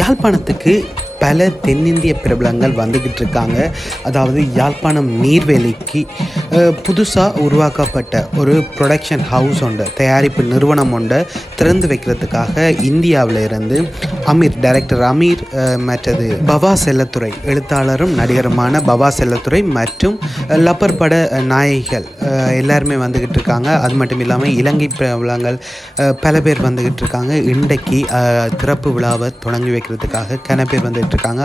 யாழ்ப்பாணத்துக்கு பல தென்னிந்திய பிரபலங்கள் வந்துக்கிட்டு இருக்காங்க. அதாவது யாழ்ப்பாணம் நீர்வேலிக்கு புதுசாக உருவாக்கப்பட்ட ஒரு ப்ரொடக்ஷன் ஹவுஸ் ஒன்று, தயாரிப்பு நிறுவனம் ஒன்றை திறந்து வைக்கிறதுக்காக இந்தியாவில் இருந்து டைரக்டர் அமீர், மற்றது பவா செல்லத்துறை, எழுத்தாளரும் நடிகருமான பவா செல்லத்துறை மற்றும் லப்பர் பட நாயகிகள் எல்லாருமே வந்துக்கிட்டு இருக்காங்க. அது மட்டும் இல்லாமல் இலங்கை பிரபலங்கள் பல பேர் வந்துக்கிட்டு இருக்காங்க. இன்றைக்கு திறப்பு விழாவை தொடங்கி வைக்கிறதுக்காக கன பேர் வந்துட்டு இருக்காங்க.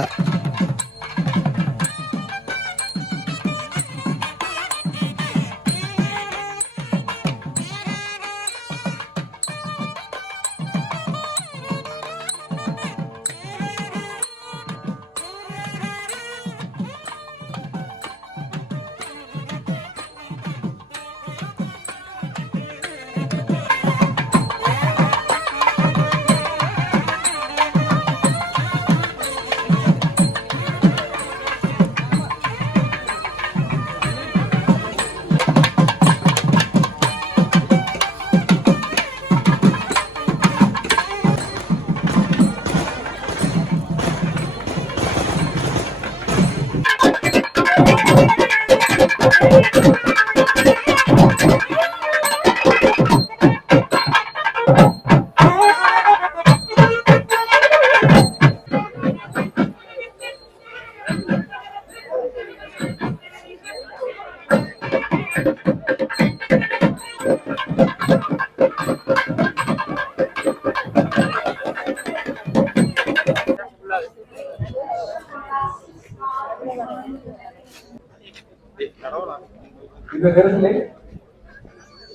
இந்த நேரத்திலே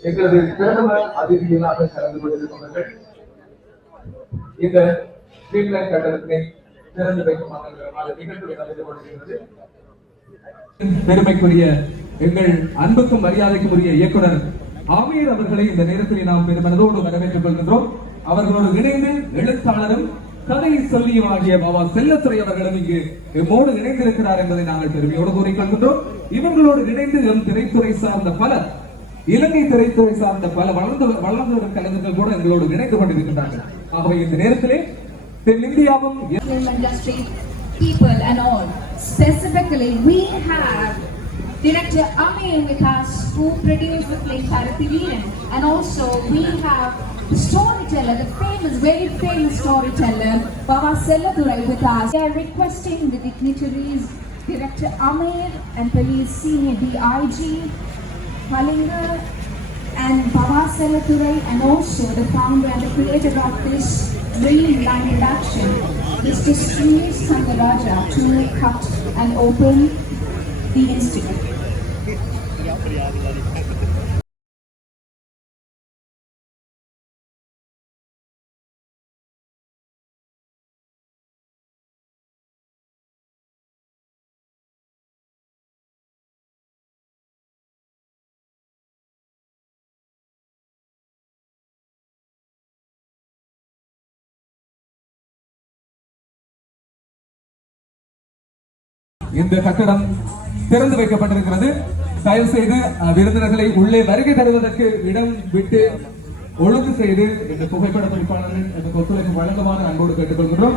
எங்களது பிரதம அதிதிகளாக கலந்து கொண்டிருக்கிறார்கள். இந்த ஸ்ரீலங்கா கட்டடத்தினை திறந்து வைக்குமாறு நிகழ்வு நடந்து கொண்டிருக்கிறது. பெருமைக்குரிய எங்கள் அன்புக்கும் மரியாதைக்கும் உரிய இயக்குனர் ஆமீர் அவர்களை இந்த நேரத்தில் நாம் பெருமனதோடு வரவேற்றுக் கொள்கின்றோம். அவர்களோடு இணைந்து எழுத்தாளரும் கதை சொல்லியும் ஆகிய பாபா செல்லத்துறை அவர்களும் இங்கு எம்மோடு இணைந்திருக்கிறார் என்பதை நாங்கள் பெருமையோடு கூறிக்கொள்கின்றோம். இவர்களோடு இணைந்து எம் திரைத்துறை சார்ந்த பலர், இலங்கை திரைத்துறை சார்ந்த பல வளர்ந்து வரும் கலைஞர்கள் கூட எங்களோடு இணைந்து கொண்டிருக்கின்றார்கள். ஆகவே இந்த நேரத்திலே தென்னிந்தியாவும் people and all, specifically we have director Amir with us who produced the film Parapiviran, and also we have the storyteller, the famous, very famous storyteller Baba Selladurai with us. We are requesting the dignitaries Director Amir and Police Senior DIG Pasanga and Baba Selladurai, and also the founder and the creator of this dream line production, Mr. Sri Sangaraja, to cut and open the institute. இந்த கட்டடம் திறந்து வைக்கப்பட்டிருக்கிறது. தயவு செய்து விருந்தினர்களை உள்ளே வருகை தருவதற்கு இடம் விட்டு ஒழுங்கு செய்து இந்த புகைப்பட பதிப்பாளர்கள் எனக்கு ஒத்துழைப்பு வழங்குமாறு அன்போடு கேட்டுக்கொள்கிறோம்.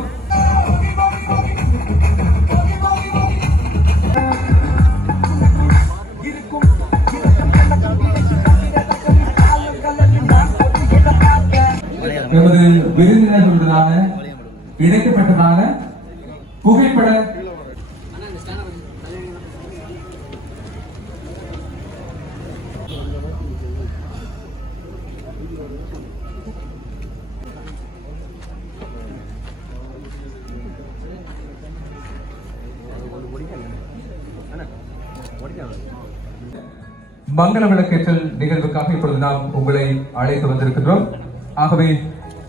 நமது விருந்தினர்களுடனான இணைக்கப்பட்டதான புகைப்பட மங்கள விளக்கேற்றல் நிகழ்வுக்காக இப்பொழுது நாம் உங்களை அழைத்து வந்திருக்கின்றோம். ஆகவே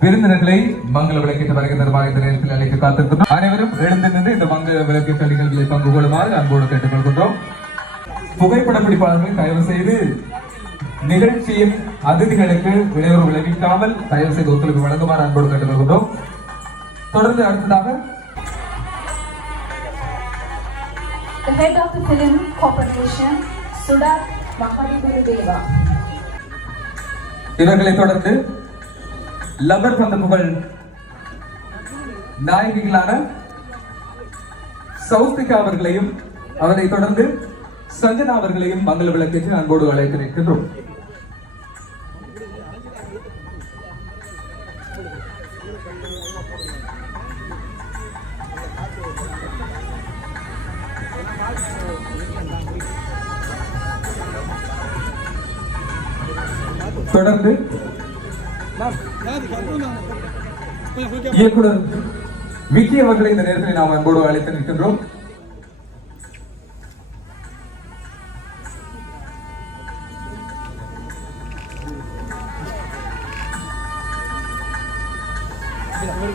விருந்தினர்களை மங்கள விளக்கேற்ற வருகை தருமாறு இந்த நேரத்தில் அழைத்து காத்திருக்கின்றோம். அனைவரும் எழுந்து நின்று இந்த மங்கள விளக்கேற்றல் நிகழ்வுகளை பங்கு கொள்ளுமாறு அன்போடு கேட்டுக் கொள்கின்றோம். புகைப்பட பிடிப்பாளர்கள் தயவு செய்து நிகழ்ச்சியின் அதிதிகளுக்கு இடையூறு விளைவிக்காமல் தயவு செய்து ஒத்துழைப்பு வழங்குமாறு அன்போடு கேட்டுக் கொள்கின்றோம். தொடர்ந்து அடுத்ததாக The head of the film corporation, Sudat Mahadevadeva. இவர்களை தொடர்ந்து லப்பர் பந்து புகழ் நாயகிகளான சௌஸ்திகா அவர்களையும் அவரை தொடர்ந்து சஞ்சனா அவர்களையும் மங்கள விளக்கேற்று அன்போடு அழைத்து நிற்கின்றோம். தொடர்ந்து இயக்குனர் விக்கி அவர்களை இந்த நேரத்தில் நாம் அன்போடு அழைத்து நிற்கின்றோம்.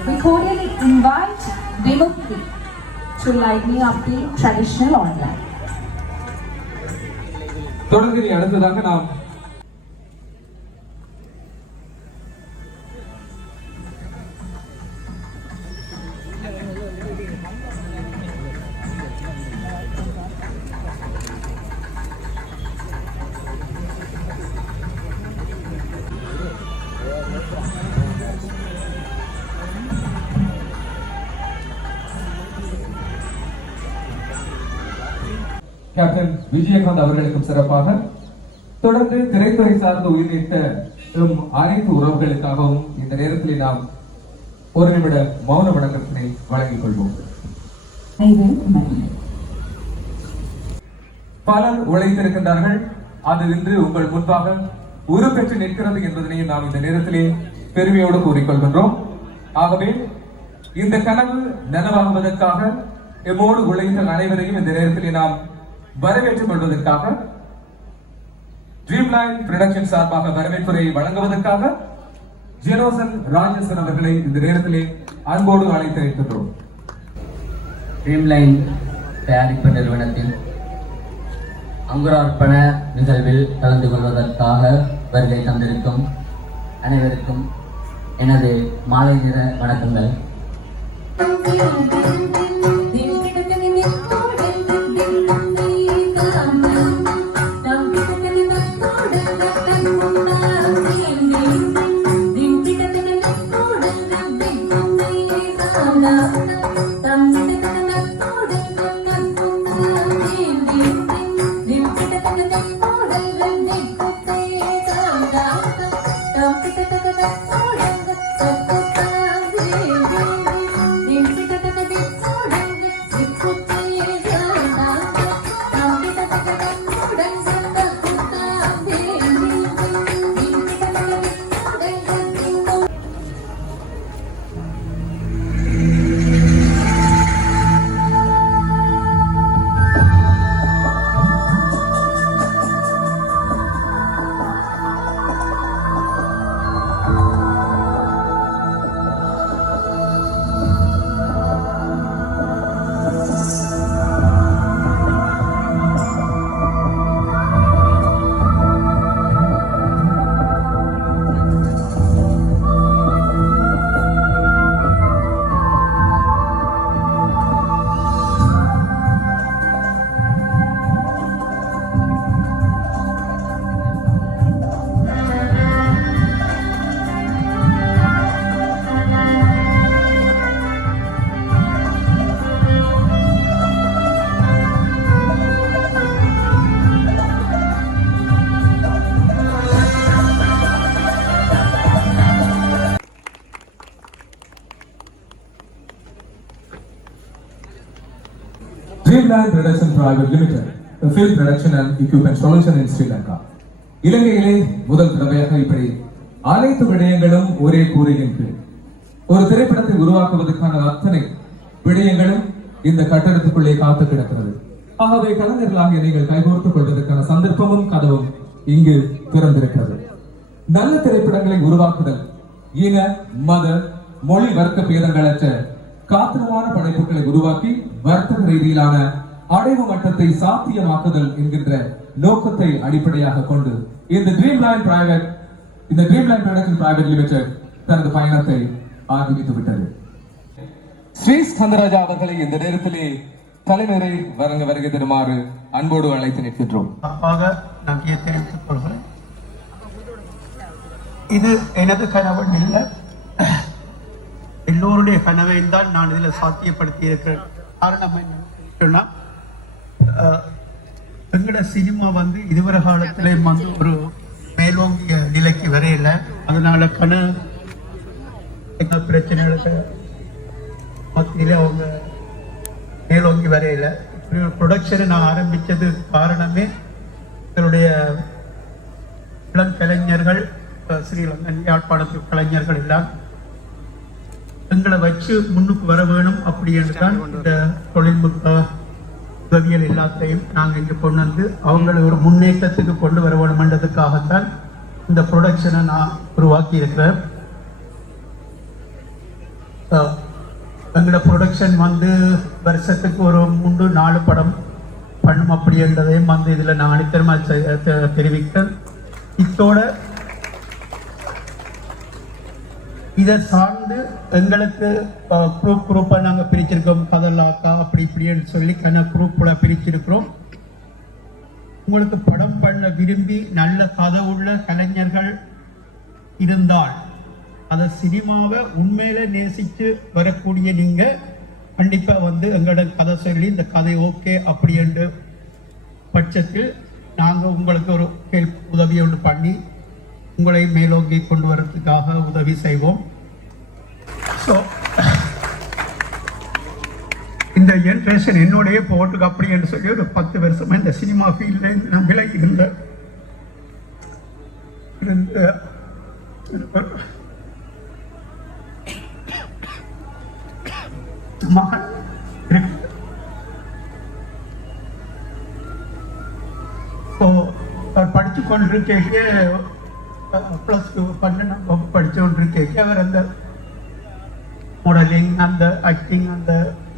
We cordially invite Vimukti to light me up the traditional online. தொடர்ந்து அடுத்ததாக நாம் கேப்டன் விஜயகாந்த் அவர்களுக்கும் சிறப்பாக, தொடர்ந்து திரைத்துறை சார்ந்த உயிரிழந்த அனைத்து உறவுகளுக்காகவும் இந்த நேரத்தில் நாம் ஒரு நிமிட மௌன வணக்கத்தினை வழங்கிக் கொள்வோம். பலர் உழைத்திருக்கின்றார்கள், அது இன்று உங்கள் முன்பாக உருப்பெற்று நிற்கிறது என்பதனையும் நாம் இந்த நேரத்திலே பெருமையோடு கூறிக்கொள்கின்றோம். ஆகவே இந்த கனவு நனவாகுவதற்காக எம்மோடு உழைத்த அனைவரையும் இந்த நேரத்திலே நாம் வரவேற்றுக் கொள்வதற்காக ட்ரீம்லைன் புரொடக்ஷன் சார்பாக வரவேற்புரை வழங்குவதற்காக ஜெனோசன் ராஜசன் அவர்களை இந்த நேரத்திலே அன்போடு அழைத்து இருக்கின்றோம். ட்ரீம்லைன் தயாரிப்பு நிறுவனத்தின் அங்குரார்ப்பண நிகழ்வில் கலந்து கொள்வதற்காக வருகை தந்திருக்கும் அனைவருக்கும் எனது மாலை நிற வணக்கங்கள். Dreamland Production Private Limited, a film production and equipment solution in Sri Lanka. இலங்கையிலே முதல் தடவையாக இப்படி அனைத்து விடயங்களும் ஒரே கூரையின் கீழ் ஒரு திரைப்படத்தை உருவாக்குவதற்கான அத்தனை விடயங்களும் இந்த கட்டடத்துக்குள்ளே காத்து கிடக்கிறது. ஆகவே கலைஞர்களாக நீங்கள் கைகோர்த்துக் கொள்வதற்கான சந்தர்ப்பமும் கதவும் இங்கு திறந்திருக்கிறது. நல்ல திரைப்படங்களை உருவாக்குதல் இன மத மொழி வர்க்க பேதங்களற்ற காத்திரமான படைப்புகளை உருவாக்கி வர்த்தக ரீதியிலான அடைவு மட்டத்தை சாத்தியமாக்குதல் என்கின்ற நோக்கத்தை அடிப்படையாக கொண்டு இந்த ட்ரீம்லைன் ப்ரொடக்ஷன் பிரைவேட் லிமிடெட் தனது பயணத்தை ஆரம்பித்து விட்டது. ஸ்ரீ ஸ்கந்தராஜா அவர்களை இந்த நேரத்திலே தலைவரை வழங்க வருகை தருமாறு அன்போடு அழைத்து நிற்கின்றோம். நம்பியை தெரிவித்துக் கொள்கிறேன். இது எனது கனவு இல்லை, எல்லோரும் அவருடைய கனவை தான் நான் இதில் சாத்தியப்படுத்தி இருக்கிறேன். காரணம் என்னன்னு சொன்னா, எங்களோட சினிமா வந்து இதுவரை காலத்திலே வந்து ஒரு மேலோங்கிய நிலைக்கு வரையில, அதனால பிரச்சனைகளுக்கு மத்தியில அவங்க மேலோங்கி வரையில. ப்ரொடக்ஷனை நான் ஆரம்பிச்சது காரணமே எங்களுடைய இளம் கலைஞர்கள், ஸ்ரீலங்கன் யாழ்ப்பாணத்து கலைஞர்கள் எல்லாம் எங்களை வச்சு முன்னுக்கு வர வேணும் அப்படி என்று தான் இந்த தொழில்நுட்ப உதவியல் எல்லாத்தையும் நாங்கள் இங்கே கொண்டு வந்து அவங்களை ஒரு முன்னேற்றத்துக்கு கொண்டு வர வேணுமென்றதுக்காகத்தான் இந்த ப்ரொடக்ஷனை நான் உருவாக்கி இருக்கிறேன். எங்களோட ப்ரொடக்ஷன் வந்து வருஷத்துக்கு ஒரு 3-4 படம் பண்ணும் அப்படி என்றதையும் வந்து இதில் நான் அடித்தரமாக தெரிவிக்கிறேன். இத்தோட இதை சார்ந்து எங்களுக்கு குரூப்பாக நாங்கள் பிரிச்சிருக்கோம். கதலாக்கா அப்படி இப்படின்னு சொல்லி குரூப்போட பிரிச்சிருக்கிறோம். உங்களுக்கு படம் பண்ண விரும்பி நல்ல கதை உள்ள கலைஞர்கள் இருந்தால், அதை சினிமாவை உண்மையில நேசித்து வரக்கூடிய நீங்க கண்டிப்பா வந்து எங்களோட கதை சொல்லி இந்த கதை ஓகே அப்படி என்று பட்சத்தில் நாங்கள் உங்களுக்கு ஒரு உதவி ஒன்று பண்ணி உங்களை மேலோங்கி கொண்டு வரதுக்காக உதவி செய்வோம். ஸோ இந்த ஜென்ரேஷன் என்னுடைய போட்டுக்கு அப்படி என்று சொல்லி ஒரு 10 வருஷமா இந்த சினிமா ஃபீல்ட்ல நான் விலகி இருந்தேன். மகன் படிச்சு கொண்டிருக்கே +2 12ஆம் வகுப்பு படிச்சு கொண்டிருக்கே அவர் அந்த மாடலிங், அந்த ஆக்டிங், அந்த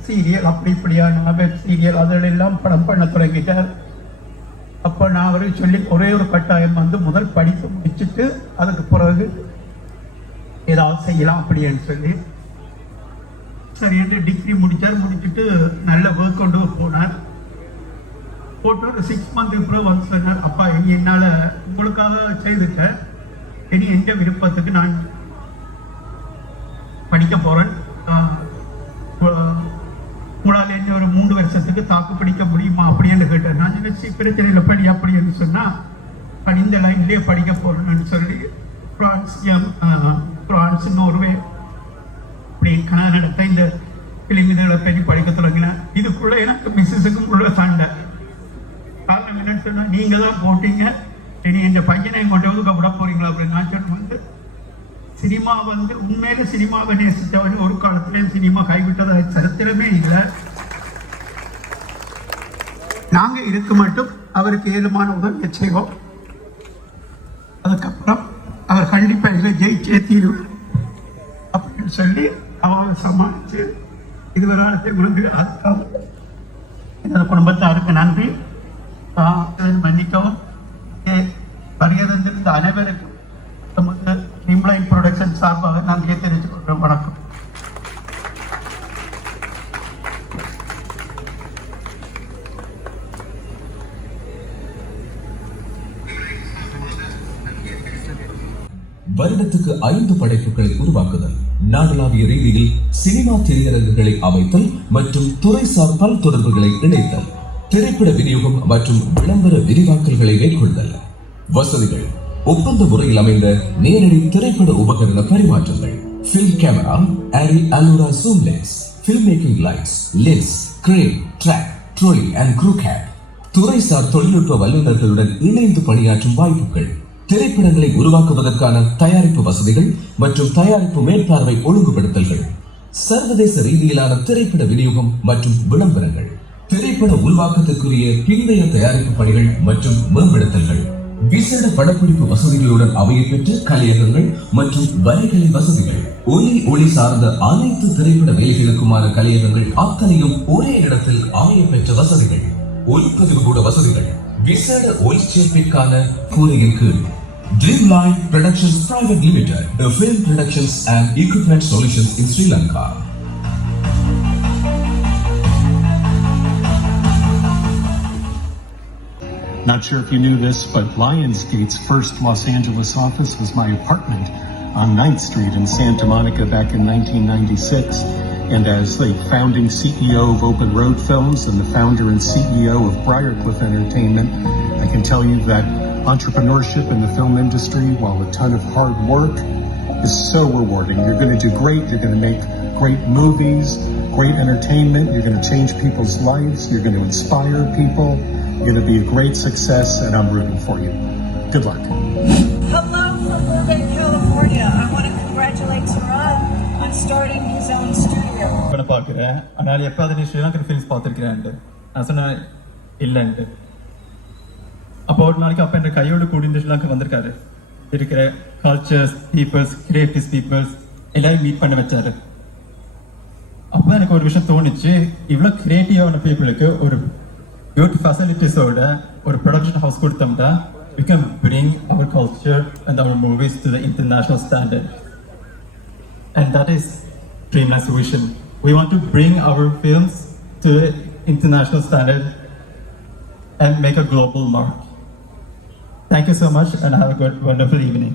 சீரியல் அப்படி இப்படியான வெப் சீரியல் அதெல்லாம் படம் பண்ண தொடங்கிட்டார். அப்போ நான் அவருக்கு சொல்லி ஒரே ஒரு கட்டாயம் வந்து முதல் படிப்பு முடிச்சுட்டு அதுக்கு பிறகு ஏதாவது செய்யலாம் அப்படின்னு சொல்லி சரி என்று டிகிரி முடிச்சார். முடிச்சுட்டு நல்ல ஒர்க் கொண்டு போனார். போட்டு ஒரு 6 மந்த் அப்புறம் வந்து சொன்னார், அப்பா இனி என்னால் உங்களுக்காக செய்துட்டேன், இனி எந்த விருப்பத்துக்கு நான் படிக்க போறேன், உங்களால் என்ன ஒரு 3 வருஷத்துக்கு தாக்கு பிடிக்க முடியுமா அப்படின்னு கேட்டேன். நான் நினைச்சு பிரச்சனையில் படி அப்படின்னு சொன்னா இந்த லைன்லேயே படிக்க போறேன்னு சொல்லி பிரான்ஸ் நோர்வே அப்படி கனடா இந்த பிலிம் இதுகளை பற்றி படிக்க தொடங்கினேன். இதுக்குள்ள எனக்கு மிஸ்ஸஸுக்கும் உள்ள சண்டை. காரணம் என்னன்னு சொன்னா, நீங்க தான் போட்டீங்க, இனி எங்க பையனை கொண்டு வந்து விட போறீங்களா அப்படின்னு. நான் சொன்ன வந்து சினிமா வந்து உண்மையில சினிமாவை நேசித்தவன் ஒரு காலத்திலேயும் சினிமா கைவிட்டதா சரித்திரமே இல்லை. நாங்க இருக்க மட்டும் அவருக்கு ஏழுமான உதவியை செய்வோம். அதுக்கப்புறம் அவர் கண்டிப்பா இல்லை ஜெயிச்சே தீருவார் அப்படின்னு சொல்லி அவங்க சமாளிச்சு இதுவரை விழுந்து எனது குடும்பத்தாருக்கு நன்றி. மன்னிக்கவும். வருகிறந்திருந்த அனைவருக்கும் நமது இம்ப்ளைன் ப்ரொடக்ஷன் சார்பாக நன்றியை தெரிவித்துக் கொள்கிறோம். வணக்கம். வருடத்துக்கு 5 படைப்புகளை உருவாக்குதல், நாடளாவிய ரீதியில் சினிமா திரையரங்குகளை அமைத்தல் மற்றும் துறைசார் பல் தொடர்புகளை இணைத்தல், திரைப்பட விநியோகம் மற்றும் விளம்பர விரிவாக்கல்களை மேற்கொள்ளுதல், வசதிகள், ஒப்பந்த முறையில் அமைந்த நேரடி திரைப்பட உபகரண பரிமாற்றங்கள், film camera, Arri Alura zoom lens, film making lights, lens, crane, track, trolley and crew cab, துறைசார் தொழில்நுட்ப வல்லுநர்களுடன் இணைந்து பணியாற்றும் வாய்ப்புகள், திரைப்படங்களை உருவாக்குவதற்கான தயாரிப்பு வசதிகள் மற்றும் தயாரிப்பு மேற்பார்வை ஒழுங்குபடுத்தல்கள், சர்வதேச ரீதியிலான திரைப்பட விநியோகம் மற்றும் விளம்பரங்கள், திரைப்பட உருவாக்கத்திற்குரிய பிந்தைய தயாரிப்பு பணிகள் மற்றும் மேம்படுத்தல்கள், விசேட படப்பிடிப்பு வசதிகளுடன் அமையப்பெற்ற கலையகங்கள் மற்றும் வரைகலை வசதிகள், ஒளி சார்ந்த அனைத்து திரைப்பட வேலைகளுக்குமான கலையகங்கள் அத்தனையும் ஒரே இடத்தில் அமையப்பெற்ற வசதிகள், ஒளிப்பதிவு கூட வசதிகள், விசேட ஒளிச்சேர்ப்பிற்கான கூரையின் கீழ் Dreamline Productions Private Limited, the film productions and equipment solutions in Sri Lanka. Not sure if you knew this, but Lionsgate's first Los Angeles office was my apartment on 9th Street in Santa Monica back in 1996. And as the founding CEO of Open Road Films and the founder and CEO of Briarcliff Entertainment, I can tell you that entrepreneurship in the film industry, while a ton of hard work, is so rewarding. You're going to do great. You're going to make great movies, great entertainment. You're going to change people's lives. You're going to inspire people. You're going to be a great success, and I'm rooting for you. Good luck. Hello from Burbank, California. I want to congratulate Saran on starting his own studio. நான் பார்க்குறேன். ஆனால் எப்போது நீ Sri Lankan films பார்த்துருக்கிறேன். நான் சொன்னேன் இல்லைன்ட்டு. அப்போ ஒரு நாளைக்கு அப்போ என்ற கையோடு கூடி இந்த ஸ்ரீலங்கா வந்திருக்காரு. இருக்கிற கல்ச்சர்ஸ், பீப்புள்ஸ், கிரியேட்டிவ்ஸ் பீப்புள்ஸ் எல்லாரும் மீட் பண்ண வச்சாரு. அப்போ எனக்கு ஒரு விஷயம் தோணுச்சு, இவ்வளோ கிரியேட்டிவான பீப்புளுக்கு ஒரு good facilitiesோட ஒரு ப்ரொடக்ஷன் ஹவுஸ் கொடுத்தோம்னா we can bring our culture and our movies to the international standard. And that is Dreamland's vision. We want to bring our films to the international standard and make a global mark. Thank you so much and have a good, wonderful evening.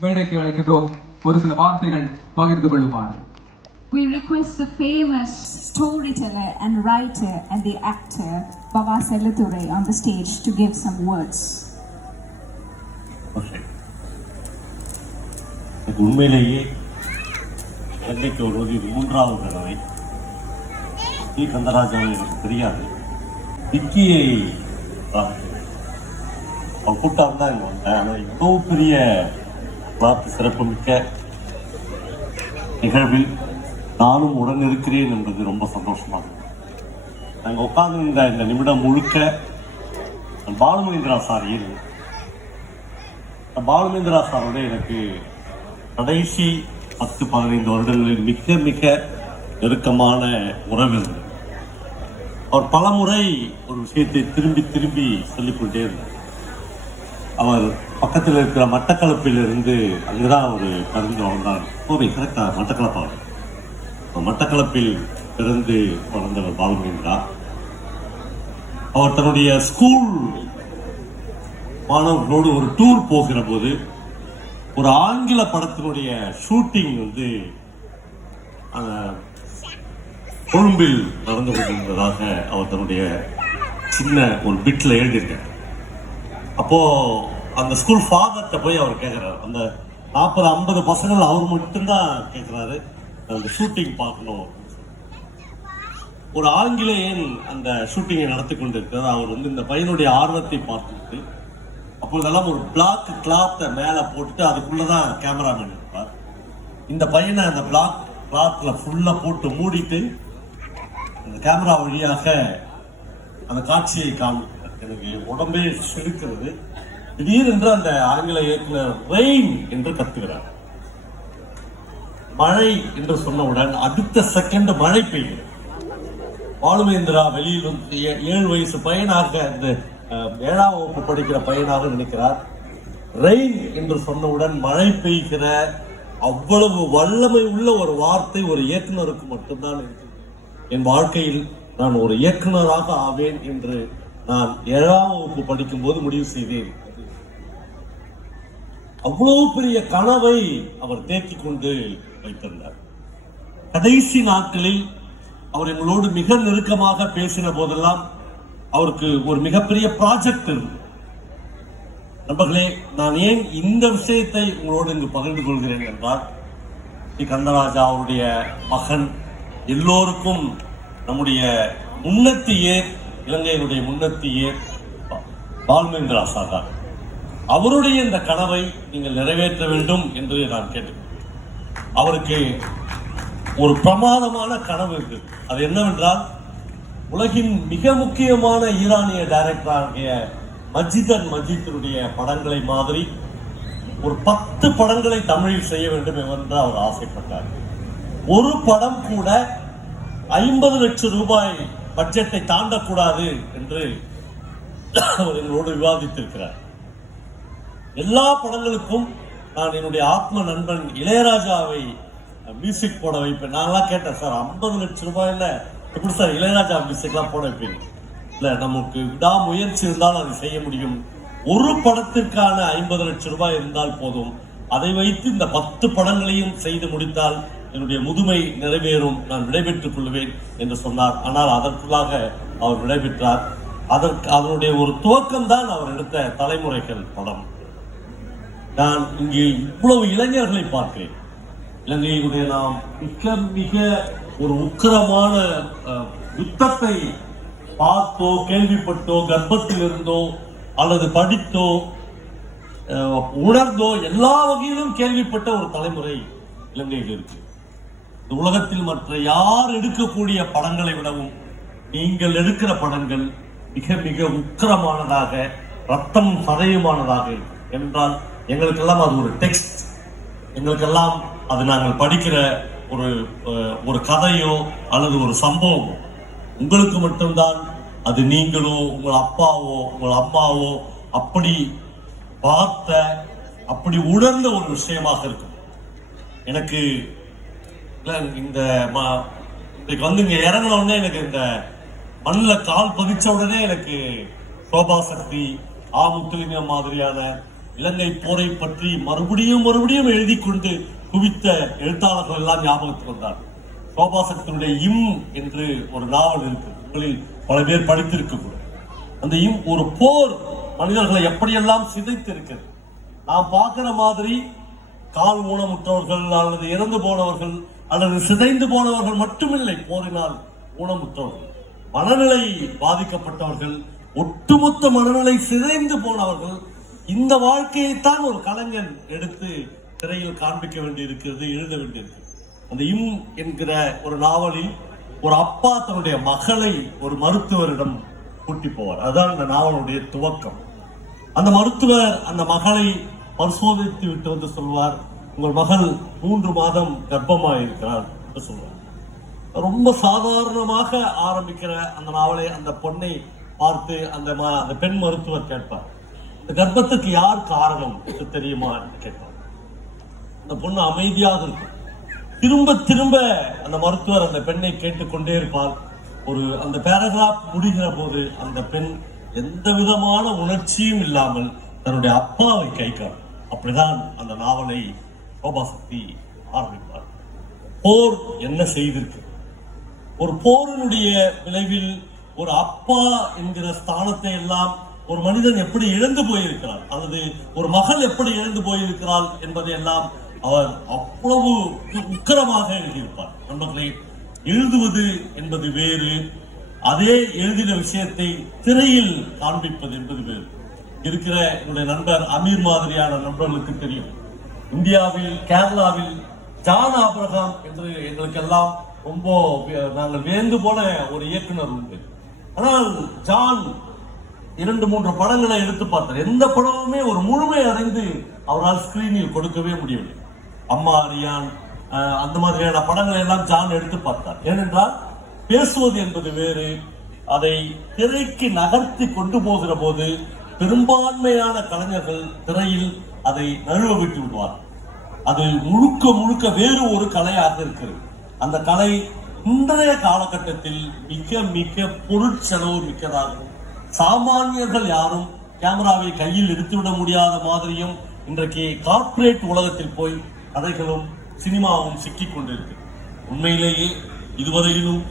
மேடைக்கு அழைக்கின்றோம். ஒரு சில வார்த்தைகள் பகிர்ந்து கொள்ளுமாறு. We request the famous storyteller and writer and the actor Baba Sellathurai on the stage to give some words. உண்மையிலேயே சென்னைக்கு வருவது இது 3வது தடவை. டி கந்தராஜாவை எனக்கு தெரியாது. விக்கியை அவன் கூட்டம் தான் இங்கே வந்தேன். ஆனால் இவ்வளோ பெரிய பார்த்து சிறப்புமிக்க நிகழ்வில் நானும் உடன் இருக்கிறேன் என்பது ரொம்ப சந்தோஷமாக இருக்கு. நாங்கள் உட்கார்ந்து இந்த நிமிடம் முழுக்க பாலுமகேந்திரா சார் பாலுமகேந்திரா சாரோட எனக்கு கடைசி 10-15 வருடங்களில் மிக மிக நெருக்கமான உறவு இருந்தது. அவர் பல முறை ஒரு விஷயத்தை திரும்பி திரும்பி சொல்லிக்கொண்டே இருந்தார். அவர் பக்கத்தில் இருக்கிற மட்டக்களப்பில் இருந்து அங்குதான் ஒரு கருந்து வளர்ந்தார். கரெக்டாக மட்டக்களப்பாக மட்டக்களப்பில் பிறந்து வளர்ந்தவர் பாலுமகேந்திரா. அவர் தன்னுடைய ஸ்கூல் மாணவர்களோடு ஒரு டூர் போகிற போது ஒரு ஆங்கில படத்தினுடைய ஷூட்டிங் கொழும்பில் நடந்து கொண்டிருந்ததாக அவர் தன்னுடைய சின்ன ஒரு பிட்ல எழுதியிருக்கார். அப்போ அந்த ஸ்கூல் ஃபாதர்கிட்ட போய் அவர் கேட்கிறாரு. அந்த 40-50 பசங்கள் அவர் மட்டும்தான் கேட்கிறாரு, அந்த ஷூட்டிங் பார்க்கணும். ஒரு ஆங்கிலேயன் அந்த ஷூட்டிங்கை நடத்தி கொண்டிருக்கிறார். அவர் இந்த பையனுடைய ஆர்வத்தை பார்த்துட்டு அப்போதெல்லாம் ஒரு பிளாக் கிளாத்தை மேலே போட்டுட்டு அதுக்குள்ளதான் கேமராமேன் இருப்பார். இந்த பையனை அந்த பிளாக் கிளாத்ல ஃபுல்லா போட்டு மூடிட்டு அந்த கேமரா வழியாக அந்த காட்சியை காமிக்கிறார். எனக்கு உடம்பே செலுக்கிறது. திடீரென்று அந்த ஆங்கில இயக்குனர் ரெயின் என்று கத்துகிறார். மழை என்று சொன்னவுடன் அடுத்த செகண்ட் மழை பெய்கிறது. பாலுமகேந்திரா வெளியில் 7 வயசு பையனாக, இந்த 7ஆம் வகுப்பு படிக்கிற பையனாக நினைக்கிறார். ரெயின் என்று சொன்னவுடன் மழை பெய்கிற அவ்வளவு வல்லமை உள்ள ஒரு வார்த்தை ஒரு இயக்குனருக்கு மட்டும்தான் இருக்கிறது. என் வாழ்க்கையில் நான் ஒரு இயக்குனராக ஆவேன் என்று நான் 7ஆம் வகுப்பு படிக்கும் போது முடிவு செய்தேன். அவ்வளவு பெரிய கனவை அவர் தேக்கிக் கொண்டு வைத்திருந்தார். கடைசி நாட்களில் அவர் எங்களோடு மிக நெருக்கமாக பேசின போதெல்லாம் அவருக்கு ஒரு மிகப்பெரிய ப்ராஜெக்ட் இருந்தது. நண்பர்களே, நான் ஏன் இந்த விஷயத்தை உங்களோடு இங்கு பகிர்ந்து கொள்கிறேன் என்றால், கந்தராஜா அவருடைய மகன், எல்லோருக்கும் நம்முடைய முன்னத்தியே, இலங்கையினுடைய முன்னத்தியே பாலுமகேந்திரா சார் தான். அவருடைய இந்த கனவை நீங்கள் நிறைவேற்ற வேண்டும் என்று நான் கேட்டேன். அவருக்கு ஒரு பிரமாதமான கனவு இருக்கு. அது என்னவென்றால், உலகின் மிக முக்கியமான ஈரானிய டைரக்டராகிய மஜிதினுடைய படங்களை மாதிரி ஒரு 10 படங்களை தமிழில் செய்ய வேண்டும் என்று அவர் ஆசைப்பட்டார். ஒரு படம் கூட 50 லட்சம் ரூபாய் பட்ஜெட்டை தாண்டக்கூடாது என்று அவர் எங்களோடு விவாதித்திருக்கிறார். எல்லா படங்களுக்கும் நான் என்னுடைய ஆத்ம நண்பன் இளையராஜாவை மியூசிக் போட வைப்பேன். நான்லாம் கேட்டேன், சார் 50 லட்சம் ரூபாயில எப்படி சார் இளையராஜா மியூசிக்லாம் போட வைப்பீங்க? இல்லை, நமக்கு விடாமுயற்சி இருந்தால் அதை செய்ய முடியும். ஒரு படத்திற்கான 50 லட்சம் ரூபாய் இருந்தால் போதும். அதை வைத்து இந்த 10 படங்களையும் செய்து முடித்தால் என்னுடைய முதுமை நிறைவேறும், நான் விடைபெற்றுக் கொள்வேன் என்று சொன்னார். ஆனால் அதற்குள்ளாக அவர் விடைபெற்றார். அதனுடைய ஒரு துவக்கம் தான் அவர் எடுத்த தலைமுறைகள் படம். நான் இங்கே இவ்வளவு இளைஞர்களை பார்க்கிறேன். இலங்கையினுடைய நாம் மிக மிக ஒரு உக்கிரமான யுத்தத்தை பார்த்தோ கேள்விப்பட்டோ கர்ப்பத்தில் இருந்தோ அல்லது படித்தோ உணர்ந்தோ எல்லா வகையிலும் கேள்விப்பட்ட ஒரு தலைமுறை இலங்கையில் இருக்கு. இந்த உலகத்தில் மற்ற யார் எடுக்கக்கூடிய படங்களை விடவும் நீங்கள் எடுக்கிற படங்கள் மிக மிக உக்கிரமானதாக, ரத்தம் சதயமானதாக என்றால் எங்களுக்கெல்லாம் அது ஒரு டெக்ஸ்ட், எங்களுக்கெல்லாம் அது நாங்கள் படிக்கிற ஒரு கதையோ அல்லது ஒரு சம்பவமோ. உங்களுக்கு மட்டும்தான் அது நீங்களோ உங்கள் அப்பாவோ உங்கள் அம்மாவோ அப்படி பார்த்த, அப்படி உணர்ந்த ஒரு விஷயமாக இருக்கும். எனக்கு இந்த வந்து இங்க இறங்கின உடனே எனக்கு இந்த மண்ணில் கால் பதிச்ச உடனே எனக்கு சோபா சக்தி, முத்துலிங்கம் மாதிரியான இலங்கை போரை பற்றி மறுபடியும் எழுதி கொண்டு குவித்த எழுத்தாளர்கள் எல்லாம் ஞாபகத்துக்கு வந்தார். சோபா சக்தியுடைய என்று ஒரு நாவல் இருக்கு, உங்களில் பல பேர் படித்திருக்க கூட. அந்த ஒரு போர் மனிதர்களை எப்படியெல்லாம் சிதைத்து இருக்கிறது. நாம் பார்க்கிற மாதிரி கால் ஊனமுற்றவர்கள் அல்லது இறந்து போனவர்கள் அல்லது சிதைந்து போனவர்கள் மட்டுமில்லை, போரினால் ஊனமுற்றவர்கள், மனநிலை பாதிக்கப்பட்டவர்கள், ஒட்டுமொத்த மனநிலை சிதைந்து போனவர்கள். இந்த வாழ்க்கையைத்தான் ஒரு கலைஞன் எடுத்து திரையில் காண்பிக்க வேண்டியிருக்கிறது, எழுத வேண்டியிருக்கிறது. அந்த என்கிற ஒரு நாவலில் ஒரு அப்பா தன்னுடைய மகளை ஒரு மருத்துவரிடம் கூட்டி போவார். அதுதான் இந்த நாவலுடைய துவக்கம். அந்த மருத்துவர் அந்த மகளை பரிசோதித்து விட்டு வந்து சொல்வார், உங்கள் மகள் 3 மாதம் கர்ப்பமாயிருக்கிறார் என்று சொல்வார். ரொம்ப சாதாரணமாக ஆரம்பிக்கிற அந்த நாவலை அந்த பொண்ணை பார்த்து அந்த பெண் மருத்துவர் கேட்பார், இந்த கர்ப்பத்துக்கு யார் காரணம் தெரியுமா என்று கேட்பார். அந்த பொண்ணு அமைதியாக இருக்கும். திரும்ப திரும்ப அந்த மருத்துவர் அந்த பெண்ணை கேட்டுக்கொண்டே இருப்பார். அந்த பேராகிராஃப் முடிகிற போது அந்த பெண் எந்த விதமான உணர்ச்சியும் இல்லாமல் தன்னுடைய அப்பாவை கை காணும். அப்படிதான் அந்த நாவலை சோபா சக்தி ஆரம்பிப்பார். போர் என்ன செய்திருக்கு, ஒரு போரினுடைய விளைவில் ஒரு அப்பா என்கிற ஸ்தானத்தை எல்லாம் ஒரு மனிதன் எப்படி இழந்து போயிருக்கிறார், அல்லது ஒரு மகள் எப்படி இழந்து போயிருக்கிறாள் என்பதை எல்லாம் அவர் அவ்வளவு உக்கிரமாக எழுதியிருப்பார். நண்பர்களை, எழுதுவது என்பது வேறு, அதே எழுதின விஷயத்தை திரையில் காண்பிப்பது என்பது வேறு. இருக்கிற என்னுடைய நண்பர் அமீர் மாதிரியான நண்பர்களுக்கு தெரியும், இந்தியாவில் கேரளாவில் ஜான் ஆபிரகாம் என்று எங்களுக்கெல்லாம் ரொம்ப நாங்கள் வியந்து போன ஒரு இயக்குனர் உண்டு. ஆனால் ஜான் 2-3 படங்களை எடுத்து பார்த்தார். எந்த படமுமே ஒரு முழுமை அடைந்து அவரால் ஸ்கிரீனில் கொடுக்கவே முடியவில்லை. அம்மா அரியான் அந்த மாதிரியான படங்களை எல்லாம் ஜான் எடுத்து பார்த்தார். ஏனென்றால் பேசுவது என்பது வேறு, அதை திரைக்கு நகர்த்தி கொண்டு போகிற போது பெரும்பான்மையான கலைஞர்கள் திரையில் அதை நழுவ விட்டு விடுவார். அது முழுக்க முழுக்க வேறு ஒரு கலையாக இருக்கிறது. அந்த கலை இன்றைய காலகட்டத்தில் மிக மிக பொருட்செலவு மிக்கதாகும். சாமானியர்கள் யாரும் கேமராவை கையில் எடுத்துவிட முடியாத மாதிரியும் இன்றைக்கு கார்ப்பரேட் உலகத்தில் போய் கதைகளும் சினிமாவும் சிக்கிக் கொண்டிருக்கு. உண்மையிலேயே இதுவரையிலும்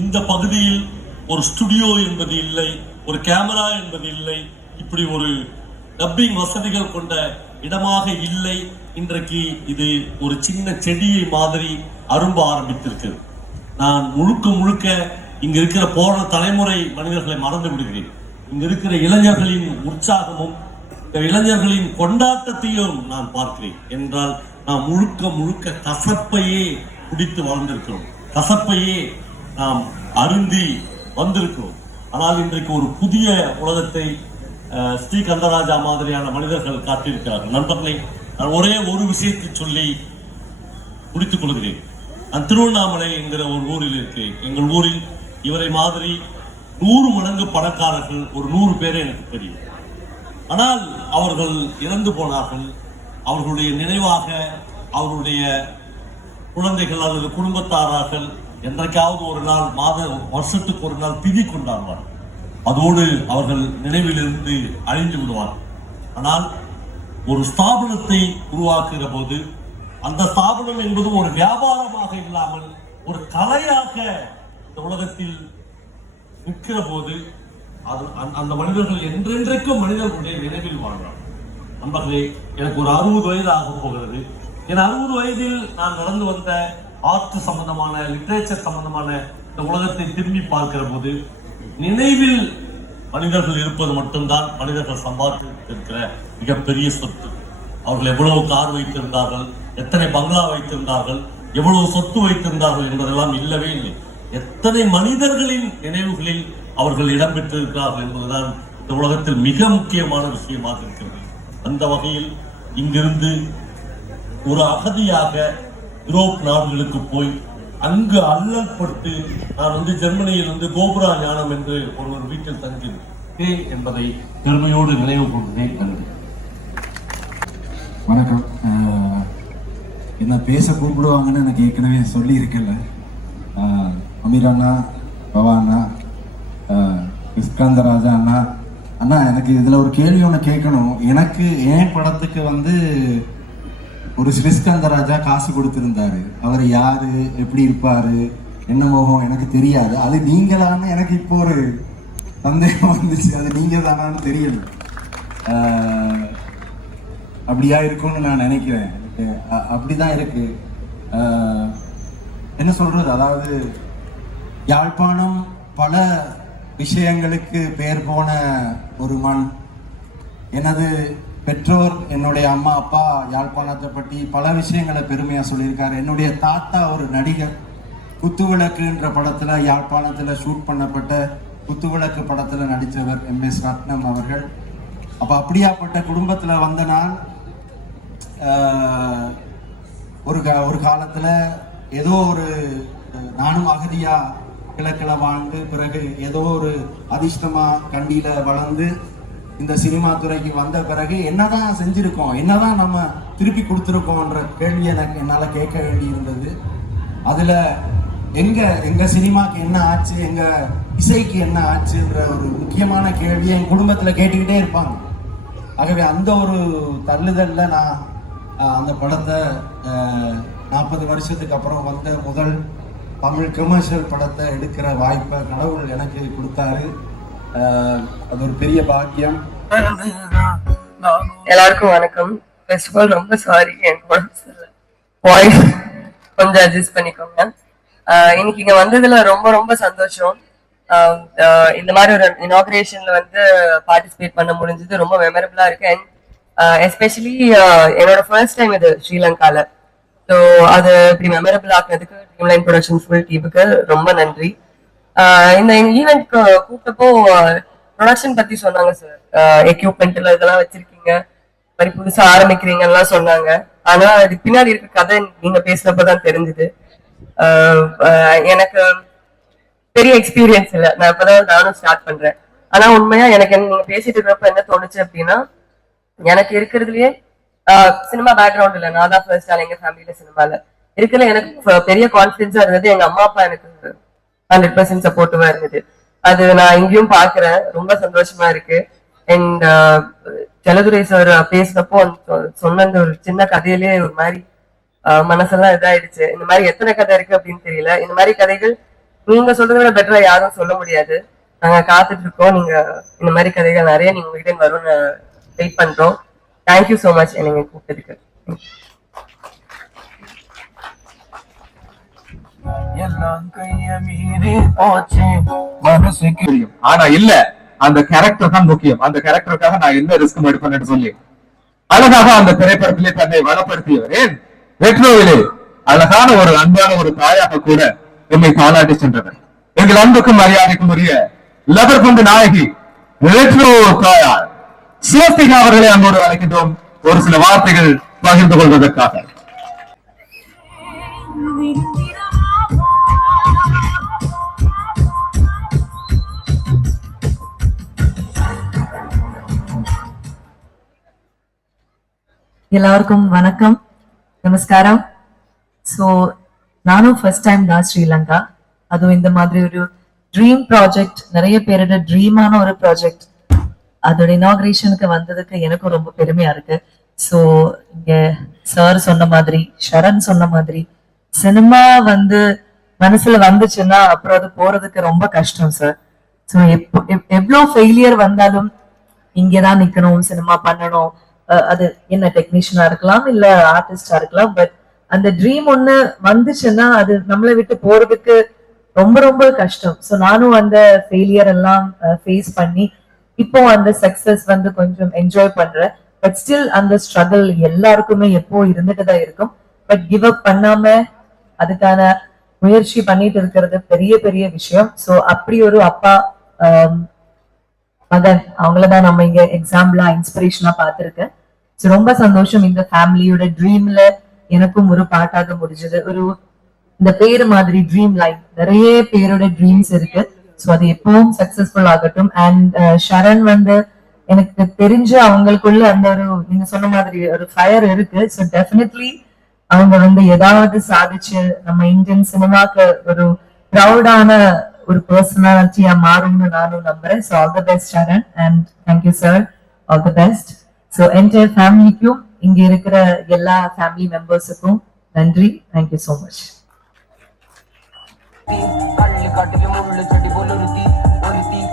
இந்த பகுதியில் ஒரு ஸ்டுடியோ என்பது இல்லை, ஒரு கேமரா என்பது இல்லை, இப்படி ஒரு டப்பிங் வசதிகள் கொண்ட இடமாக இல்லை. இன்றைக்கு இது ஒரு சின்ன செடியை மாதிரி அரும்ப ஆரம்பித்திருக்கிறது. நான் முழுக்க இங்க இருக்கிற போன தலைமுறை மனிதர்களை மறந்து விடுகிறேன். இங்க இருக்கிற இளைஞர்களின் உற்சாகமும் இந்த இளைஞர்களின் கொண்டாட்டத்தையும் நான் பார்க்கிறேன். என்றால் நாம் முழுக்க கசப்பையே குடித்து வாழ்ந்திருக்கிறோம், கசப்பையே நாம் அருந்தி வந்திருக்கிறோம். ஆனால் இன்றைக்கு ஒரு புதிய உலகத்தை ஸ்ரீ கந்தராஜா மாதிரியான மனிதர்கள் காட்டியிருக்கிறார்கள். நண்பர்களை, நான் ஒரே ஒரு விஷயத்தை சொல்லி முடித்துக் கொள்கிறேன். நான் திருவண்ணாமலை என்கிற ஒரு ஊரில் இருக்கிறேன். எங்கள் ஊரில் இவரை மாதிரி 100 மடங்கு பணக்காரர்கள் ஒரு 100 பேரை எனக்கு தெரியும். ஆனால் அவர்கள் இறந்து போனார்கள். அவர்களுடைய நினைவாக அவர்களுடைய குழந்தைகள் அல்லது குடும்பத்தாரார்கள் என்றைக்காவது ஒரு நாள் வருஷத்துக்கு ஒரு நாள் திதி கொண்டாடுவார். அதோடு அவர்கள் நினைவிலிருந்து அழிந்து விடுவார். ஆனால் ஒரு ஸ்தாபனத்தை உருவாக்குகிற போது அந்த ஸ்தாபனம் என்பது ஒரு வியாபாரமாக இல்லாமல் ஒரு கலையாக இந்த உலகத்தில் நிற்கிற போது அந்த மனிதர்கள் என்றென்றைக்கும் மனிதர்களுடைய நினைவில் வாழ்றார். நண்பர்களே, எனக்கு ஒரு 60 வயது ஆக போகிறது. என் 60 வயதில் நான் நடந்து வந்த ஆர்ட் சம்பந்தமான லிட்ரேச்சர் சம்பந்தமான இந்த உலகத்தை திரும்பி பார்க்கிற போது நினைவில் மனிதர்கள் இருப்பது மட்டும்தான் மனிதர்கள் சம்பாதித்திருக்கிற மிகப்பெரிய சொத்து. அவர்கள் எவ்வளவு கார் வைத்திருந்தார்கள், எத்தனை பங்களா வைத்திருந்தார்கள், எவ்வளவு சொத்து வைத்திருந்தார்கள் என்பதெல்லாம் இல்லவே இல்லை. எத்தனை மனிதர்களின் நினைவுகளில் அவர்கள் இடம்பெற்றிருக்கிறார்கள் என்பதுதான் இந்த உலகத்தில் மிக முக்கியமான விஷயமாக இருக்கிறது. அந்த வகையில் இங்கிருந்து ஒரு அகதியாக யூரோப் நாடுகளுக்கு போய் அங்கு அல்லற்பட்டு நான் ஜெர்மனியில் கோபுரா ஞானம் என்று ஒரு வீட்டில் தங்கியிருக்கேன் என்பதை பெருமையோடு நினைவு கொண்டேன். நன்றி. வணக்கம். என்ன பேச கூப்பிடுவாங்கன்னு எனக்கு ஏற்கனவே சொல்லி இருக்கல. அமீர் அண்ணா, பவா அண்ணா, விஸ்காந்தராஜா அண்ணா, அண்ணா எனக்கு இதில் ஒரு கேள்வி ஒன்று கேட்கணும். எனக்கு என் படத்துக்கு ஒரு ஸ்ரீஸ்கந்தராஜா காசு கொடுத்திருந்தாரு. அவர் யாரு, எப்படி இருப்பாரு, என்ன முகம் எனக்கு தெரியாது. அது நீங்களான்னு எனக்கு இப்போ ஒரு சந்தேகம் வந்துச்சு. அது நீங்க தானான்னு தெரியல. அப்படியா இருக்கும்னு நான் நினைக்கிறேன். அப்படிதான் இருக்கு. என்ன சொல்றது, அதாவது யாழ்ப்பாணம் பல விஷயங்களுக்கு பெயர் போன ஒரு மண். எனது பெற்றோர், என்னுடைய அம்மா அப்பா யாழ்ப்பாணத்தை பற்றி பல விஷயங்களை பெருமையா சொல்லியிருக்காரு. என்னுடைய தாத்தா ஒரு நடிகர். குத்துவிளக்குன்ற படத்துல யாழ்ப்பாணத்துல ஷூட் பண்ணப்பட்ட குத்துவிளக்கு படத்துல நடித்தவர் MS ரத்னம் அவர்கள். அப்ப அப்படியாப்பட்ட குடும்பத்துல வந்த நான் ஒரு காலத்துல ஏதோ நானும் அகதியா கிழக்குல வாழ்ந்து பிறகு ஏதோ ஒரு அதிர்ஷ்டமா கண்டியில வளர்ந்து இந்த சினிமா துறைக்கு வந்த பிறகு என்னதான் செஞ்சிருக்கோம், என்னதான் நம்ம திருப்பி கொடுத்துருக்கோம்ன்ற கேள்வி என்னால கேட்க வேண்டி இருந்தது. அதுல எங்க சினிமாக்கு என்ன ஆச்சு, எங்க இசைக்கு என்ன ஆச்சுன்ற ஒரு முக்கியமான கேள்வியை என் குடும்பத்துல கேட்டுக்கிட்டே இருப்பாங்க. ஆகவே அந்த ஒரு தள்ளுதல்ல நான் அந்த படத்தை 40 வருஷத்துக்கு அப்புறம் வந்த முதல் தமிழ் கமர்ஷியல் படத்தை எடுக்கிற வாய்ப்பை கடவுள் எனக்கு கொடுத்தாரு. அது ஒரு பெரிய பாக்கியம். எல்லாருக்கும் வணக்கம். ஃபர்ஸ்ட் ஆஃப் ஆல் ரொம்ப சாரி, எனக்கு வாய்ஸ் கொஞ்சம் அட்ஜஸ்ட் பண்ணிக்கோங்க. இன்னைக்கு இங்க வந்ததுல ரொம்ப ரொம்ப சந்தோஷம். இந்த மாதிரி ஒரு இனாகிரேஷன்ல பார்ட்டிசிபேட் பண்ண முடிஞ்சது ரொம்ப மெமரபிளா இருக்கு. அண்ட் எஸ்பெஷலி என்னோட ஃபர்ஸ்ட் டைம் இது ஸ்ரீலங்கால. ஸோ அது இப்படி மெமரபிள் ஆக்குறதுக்கு ட்ரீம்லைன் ப்ரொடக்ஷன் ஃபுல் டீமுக்கு ரொம்ப நன்றி. இந்த ஈவெண்ட் கூப்பிட்டப்போ ப்ரொடக்ஷன் பத்தி சொன்னாங்க சார். எக்யூப்மெண்ட்ல இதெல்லாம் வச்சிருக்கீங்க, மாதிரி புதுசா ஆரம்பிக்கிறீங்கலாம் சொன்னாங்க. ஆனா அது பின்னாடி இருக்க கதை நீங்க பேசுறப்பதான் தெரிஞ்சுது. எனக்கு பெரிய எக்ஸ்பீரியன்ஸ் இல்லை, நான் இப்பதான் நானும் ஸ்டார்ட் பண்றேன். ஆனா உண்மையா எனக்கு நீங்க பேசிட்டு இருக்கிறப்ப என்ன தோணுச்சு அப்படின்னா, எனக்கு இருக்கிறதுலயே சினிமா பேக்ரவுண்ட் இல்லை, நான் தான் ஃபர்ஸ்ட் ஆள் எங்க ஃபேமிலியில சினிமால இருக்கிற. எனக்கு பெரிய கான்ஃபிடன்ஸா இருந்தது எங்க அம்மா அப்பா எனக்கு 100% சப்போர்ட்டிவா இருந்தது. அது நான் இங்கேயும் பாக்குறேன், ரொம்ப சந்தோஷமா இருக்கு. அண்ட் ஜலதுரை சார் பேசுறப்போ சொன்ன ஒரு சின்ன கதையிலேயே ஒரு மாதிரி மனசெல்லாம் இதாயிடுச்சு. இந்த மாதிரி எத்தனை கதை இருக்கு அப்படின்னு தெரியல. இந்த மாதிரி கதைகள் நீங்க சொல்றதை விட பெட்டரா யாரும் சொல்ல முடியாது. நாங்க காத்துட்டு இருக்கோம். நீங்க இந்த மாதிரி கதைகள் நிறைய நீங்க உங்ககிட்ட வரும்னு வெயிட் பண்றோம். தேங்க்யூ சோ மச் நீங்க கூப்பிட்டதுக்கு. ஆனா இல்ல, அந்த கேரக்டர் தான் முக்கியம். அந்த கேரக்டருக்காக நான் என்ன ரிஸ்க் எடுப்பேன்னு சொல்லி அழகாக அந்த திரைப்படத்திலே தன்னை வளப்படுத்தியவர். ஏன் ரெட்ரோவிலே அழகான ஒரு அன்பான ஒரு தாயாக கூட எம்மை தாளாட்டி சென்றவர். எங்கள் அன்புக்கும் மரியாதைக்கும் உரிய லவர் கொண்டு நாயகி ரெட்ரோ தாயார் சிவஸ்திகா அவர்களை அன்போடு அழைக்கின்றோம் ஒரு சில வார்த்தைகள் பகிர்ந்து கொள்வதற்காக. எல்லாருக்கும் வணக்கம், நமஸ்காரம். ஸோ நானும் ஃபர்ஸ்ட் டைம் தான் ஸ்ரீலங்கா, அதுவும் இந்த மாதிரி ஒரு ட்ரீம் ப்ராஜெக்ட், நிறைய பேரோட ட்ரீமான ஒரு ப்ராஜெக்ட், அதோட இனாகிரேஷனுக்கு வந்ததுக்கு எனக்கும் ரொம்ப பெருமையா இருக்கு. ஸோ இங்க சார் சொன்ன மாதிரி, ஷரண் சொன்ன மாதிரி, சினிமா மனசுல வந்துச்சுன்னா அப்புறம் அது போறதுக்கு ரொம்ப கஷ்டம் சார். ஸோ எவ்வளோ ஃபெயிலியர் வந்தாலும் இங்கதான் நிக்கணும், சினிமா பண்ணணும். அது என்ன டெக்னீஷியனா இருக்கலாம், இல்ல ஆர்டிஸ்டா இருக்கலாம். பட் அந்த ட்ரீம் ஒண்ணு வந்துச்சுன்னா அது நம்மளை விட்டு போறதுக்கு ரொம்ப ரொம்ப கஷ்டம். ஸோ நானும் அந்த ஃபெயிலியர் எல்லாம் ஃபேஸ் பண்ணி இப்போ அந்த சக்சஸ் கொஞ்சம் என்ஜாய் பண்றேன். பட் ஸ்டில் அந்த ஸ்ட்ரகிள் எல்லாருக்குமே எப்போ இருந்துட்டு தான் இருக்கும். பட் கிவ் அப் பண்ணாம அதுக்கான முயற்சி பண்ணிட்டு இருக்கிறது பெரிய பெரிய விஷயம். ஸோ அப்படி ஒரு அப்பா மகன், அவங்களதான் நம்ம இங்க எக்ஸாம்பிளா இன்ஸ்பிரேஷனா பார்த்திருக்கேன். ஸோ ரொம்ப சந்தோஷம், இந்த ஃபேமிலியோட ட்ரீம்ல எனக்கும் ஒரு பாட்டாக முடிஞ்சது. இந்த பேரு மாதிரி ட்ரீம் லைன், நிறைய பேரோட ட்ரீம்ஸ் இருக்கு. ஸோ அது எப்பவும் சக்சஸ்ஃபுல் ஆகட்டும். அண்ட் ஷரண் எனக்கு தெரிஞ்ச அவங்களுக்குள்ள அந்த நீங்க சொன்ன மாதிரி ஒரு ஃபயர் இருக்கு. ஸோ டெஃபினெட்லி அவங்க ஏதாவது சாதிச்சு நம்ம இந்தியன் சினிமாக்கு ஒரு ப்ரௌடான ஒரு பர்சனாலிட்டியா மாறும்னு நானும் நம்புறேன். So all the best Sharan, and thank you sir, all the best. So entire ஃபேமிலிக்கும், இங்க இருக்கிற எல்லா ஃபேமிலி மெம்பர்ஸுக்கும் நன்றி. Thank you so much.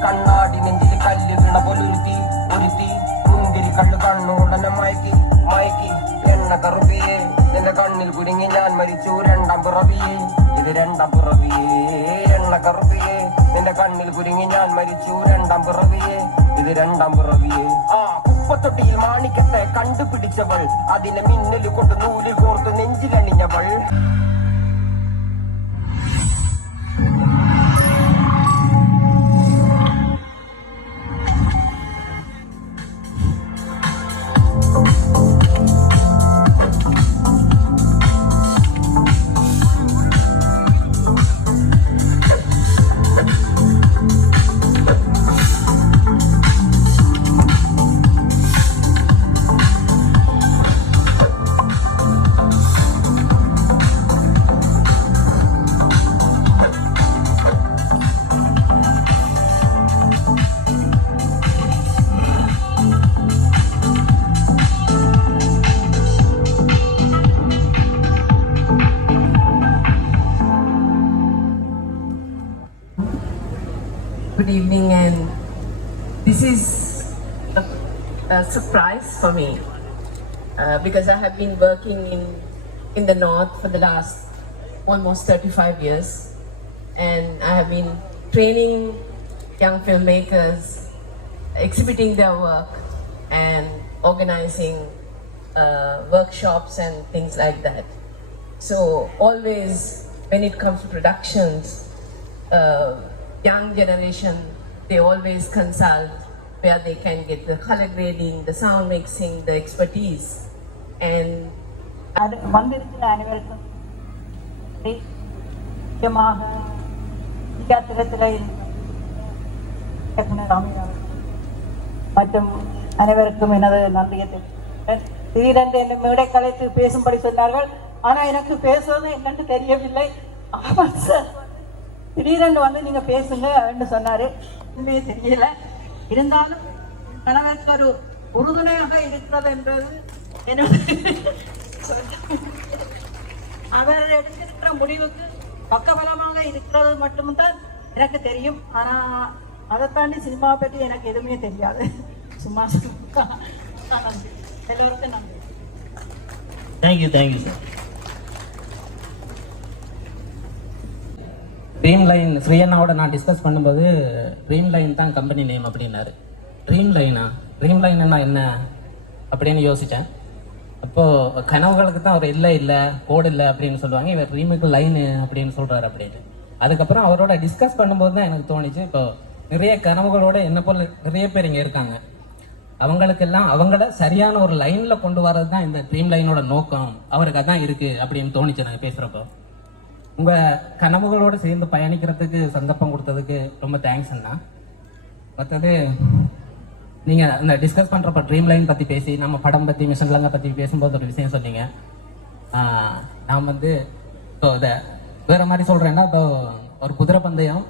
கண்ணாடி நெஞ்சில் கல்லு விழ பொலுருத்தி ஒருத்தி முந்திரி கண்ணு கണ്ണുടനെ മയക്കി മയക്കി എണ്ണ കറുപ്പിയേ നിന്റെ കണ്ണിൽ കുടുങ്ങി ഞാൻ മരിച്ചു രണ്ടാം പിറവിയേ ഇത് രണ്ടാം പിറവിയേ എണ്ണ കറുപ്പിയേ നിന്റെ കണ്ണിൽ കുടുങ്ങി ഞാൻ മരിച്ചു രണ്ടാം പിറവിയേ ഇത് രണ്ടാം പിറവിയേ ആ കുപ്പത്തൊട്ടിയിൽ മാണിക്കത്തെ കണ്ടുപിടിച്ചവൾ അതിനെ മിന്നൽ കൊണ്ട് നൂലിൽ കോർത്ത് നെഞ്ചിലണിഞ്ഞവൾ. Good evening, and this is a surprise for me because I have been working in the north for the last almost 35 years, and I have been training young filmmakers, exhibiting their work and organizing workshops and things like that. So always when it comes to productions, young generation, they always consult where they can get the color grading, the sound mixing, the expertise. And வந்திருக்கிற அனைவருக்கும் முக்கியமாக மற்றும் அனைவருக்கும் எனது நன்றியை தெரிவிக்கிறேன். திடீரென்று என்னை மேடை கலைத்து பேசும்படி சொன்னார்கள். ஆனா எனக்கு பேசுவது என்னன்னு தெரியவில்லை. ஆமாம் சார், திடீரென்று நீங்க பேசுங்க அப்படின்னு சொன்னாரு. உண்மையே தெரியல. இருந்தாலும் கணவருக்கு ஒரு உறுதுணையாக இருக்கிறது என்பது அவர் எடுத்திருக்கிற முடிவுக்கு பக்கபலமாக இருக்கிறது மட்டும்தான் எனக்கு தெரியும். ஆனா அதை தாண்டி சினிமாவை பற்றி எனக்கு எதுவுமே தெரியாது. சும்மா நன்றி, எல்லோருக்கும் நன்றி. Thank you sir. Dream line free அண்ணாவோட நான் டிஸ்கஸ் பண்ணும்போது ட்ரீம் லைன் தான் கம்பெனி நேம் அப்படின்னாரு. ட்ரீம் லைன்னா என்ன அப்படின்னு யோசித்தேன். அப்போது கனவுகளுக்கு தான் அவர் இல்லை கோடு இல்லை அப்படின்னு சொல்லுவாங்க, இவர் ட்ரீமுக்கு லைனு அப்படின்னு சொல்கிறார் அப்படின்னு. அதுக்கப்புறம் அவரோட டிஸ்கஸ் பண்ணும்போது தான் எனக்கு தோணுச்சு, இப்போ நிறைய கனவுகளோட என்ன போல் நிறைய பேர் இங்கே இருக்காங்க, அவங்களுக்கெல்லாம் அவங்கள சரியான ஒரு லைனில் கொண்டு வர்றது தான் இந்த ட்ரீம் லைனோட நோக்கம், அவருக்கு அதான் இருக்குது அப்படின்னு தோணுச்சு நாங்கள் பேசுகிறப்போ. உங்கள் கனவுகளோடு சேர்ந்து பயணிக்கிறதுக்கு சந்தர்ப்பம் கொடுத்ததுக்கு ரொம்ப தேங்க்ஸ் அண்ணா. மற்றது நீங்கள் இந்த டிஸ்கஸ் பண்ணுறப்ப ட்ரீம் லைன் பற்றி பேசி நம்ம படம் பற்றி மிஷன் லங்கை பற்றி பேசும்போது ஒரு விஷயம் சொன்னீங்க. நான் வந்து இப்போ இதை வேறு மாதிரி சொல்கிறேன்னா இப்போ ஒரு குதிரை பந்தயம்